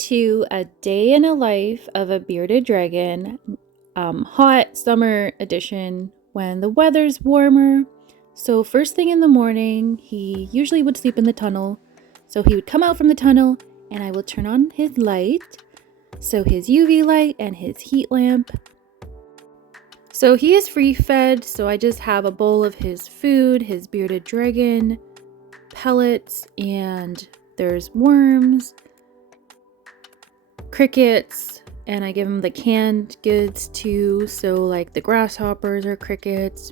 to a day in a life of a bearded dragon, hot summer edition when the weather's warmer. So first thing in the morning, he usually would sleep in the tunnel. So he would come out from the tunnel and I will turn on his light. So his UV light and his heat lamp. So he is free fed, so I just have a bowl of his food, his bearded dragon, pellets, and there's worms, crickets, and I give him the canned goods too, so like the grasshoppers or crickets,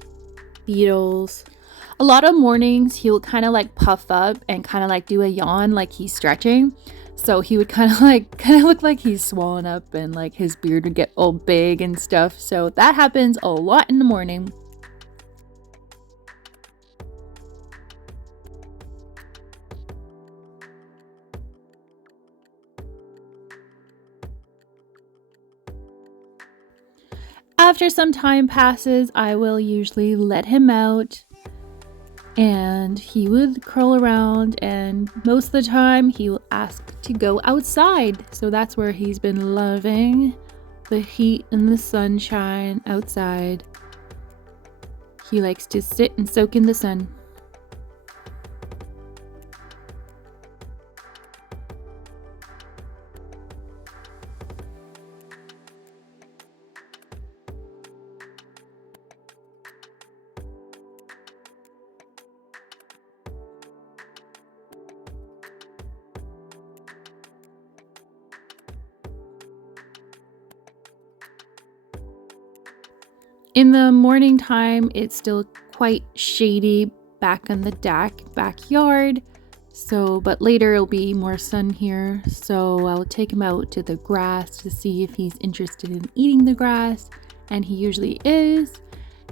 beetles. A lot of mornings he'll kind of like puff up and kind of like do a yawn like he's stretching, so he would kind of look like he's swollen up and like his beard would get all big and stuff. So that happens a lot in the morning. After some time passes, I will usually let him out and he would curl around, and most of the time he will ask to go outside. So that's where he's been loving the heat and the sunshine outside. He likes to sit and soak in the sun. In the morning time, it's still quite shady back on the backyard. But later it'll be more sun here. So I'll take him out to the grass to see if he's interested in eating the grass. And he usually is.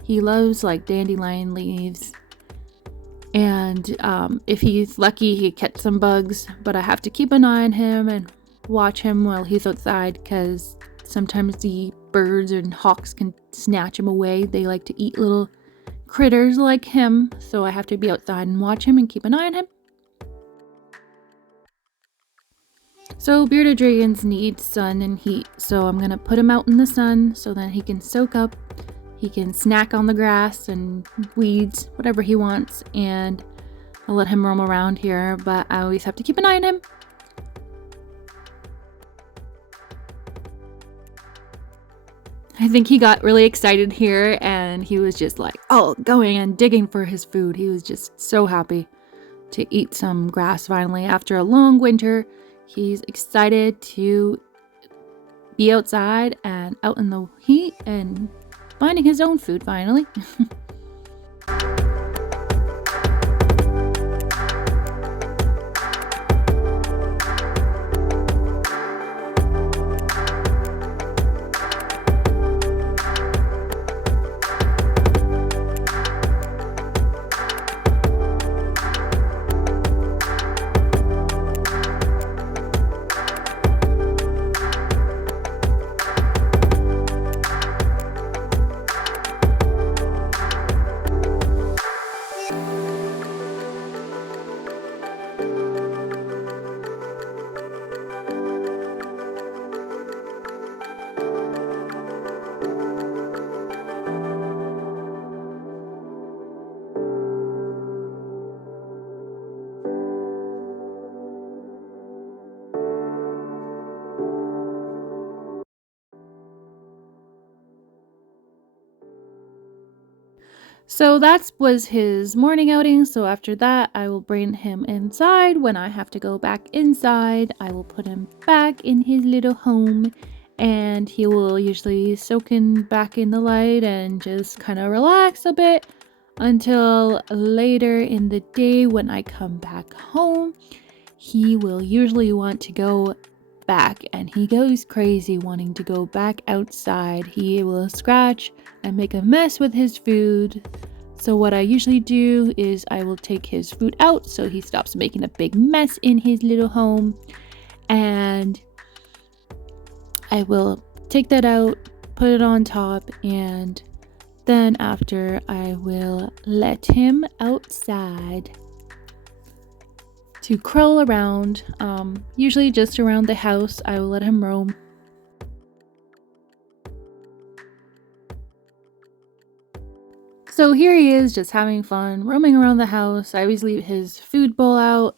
He loves like dandelion leaves. And if he's lucky, he catch some bugs. But I have to keep an eye on him and watch him while he's outside, because sometimes the birds and hawks can snatch him away. They like to eat little critters like him, so I have to be outside and watch him and keep an eye on him. So bearded dragons need sun and heat, so I'm gonna put him out in the sun so that he can soak up. He can snack on the grass and weeds, whatever he wants, and I'll let him roam around here, but I always have to keep an eye on him. I think he got really excited here and he was just like, going and digging for his food. He was just so happy to eat some grass finally. After a long winter, he's excited to be outside and out in the heat and finding his own food finally. So that was his morning outing. So after that, I will bring him inside. When I have to go back inside, I will put him back in his little home, and he will usually soak in back in the light and just kind of relax a bit until later in the day when I come back home. He will usually want to go back, and he goes crazy wanting to go back outside. He will scratch and make a mess with his food. So what I usually do is I will take his food out so he stops making a big mess in his little home, and I will take that out, put it on top, and then after I will let him outside to crawl around, usually just around the house. I will let him roam. So here he is, just having fun, roaming around the house. I always leave his food bowl out,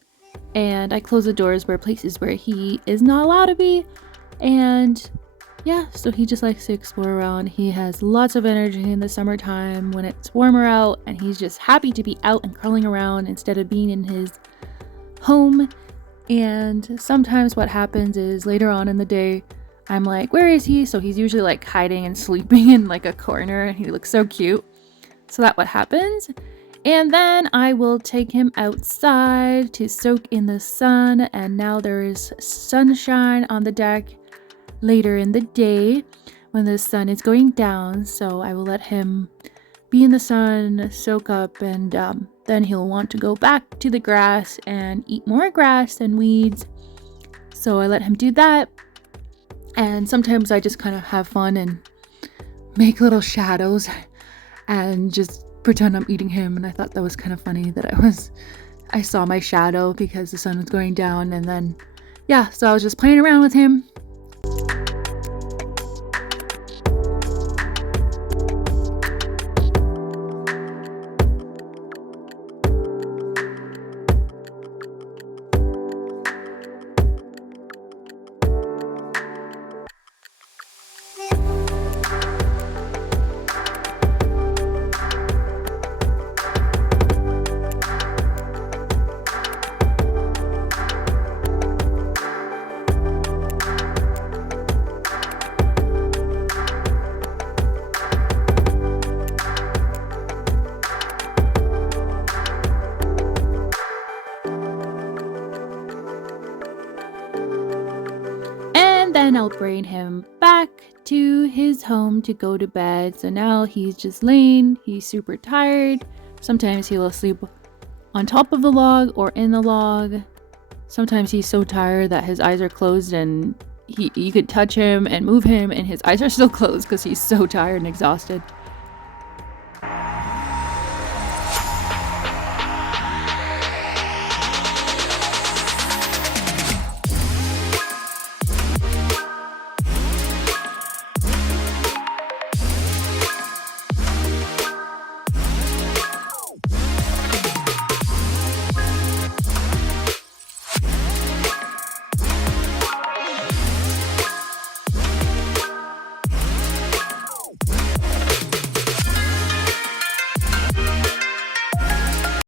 and I close the doors where places where he is not allowed to be. And yeah, so he just likes to explore around. He has lots of energy in the summertime when it's warmer out, and he's just happy to be out and crawling around instead of being in his home. And sometimes what happens is later on in the day, I'm like, where is he? So he's usually like hiding and sleeping in like a corner, and he looks so cute. So that's what happens. And then I will take him outside to soak in the sun. And now there is sunshine on the deck later in the day when the sun is going down. So I will let him be in the sun, soak up, and then he'll want to go back to the grass and eat more grass and weeds. So I let him do that. And sometimes I just kind of have fun and make little shadows and just pretend I'm eating him. And I thought that was kind of funny that I saw my shadow because the sun was going down. And then yeah, so I was just playing around with him. Then I'll bring him back to his home to go to bed. So now he's just laying, he's super tired. Sometimes he will sleep on top of the log or in the log. Sometimes he's so tired that his eyes are closed and you could touch him and move him and his eyes are still closed because he's so tired and exhausted.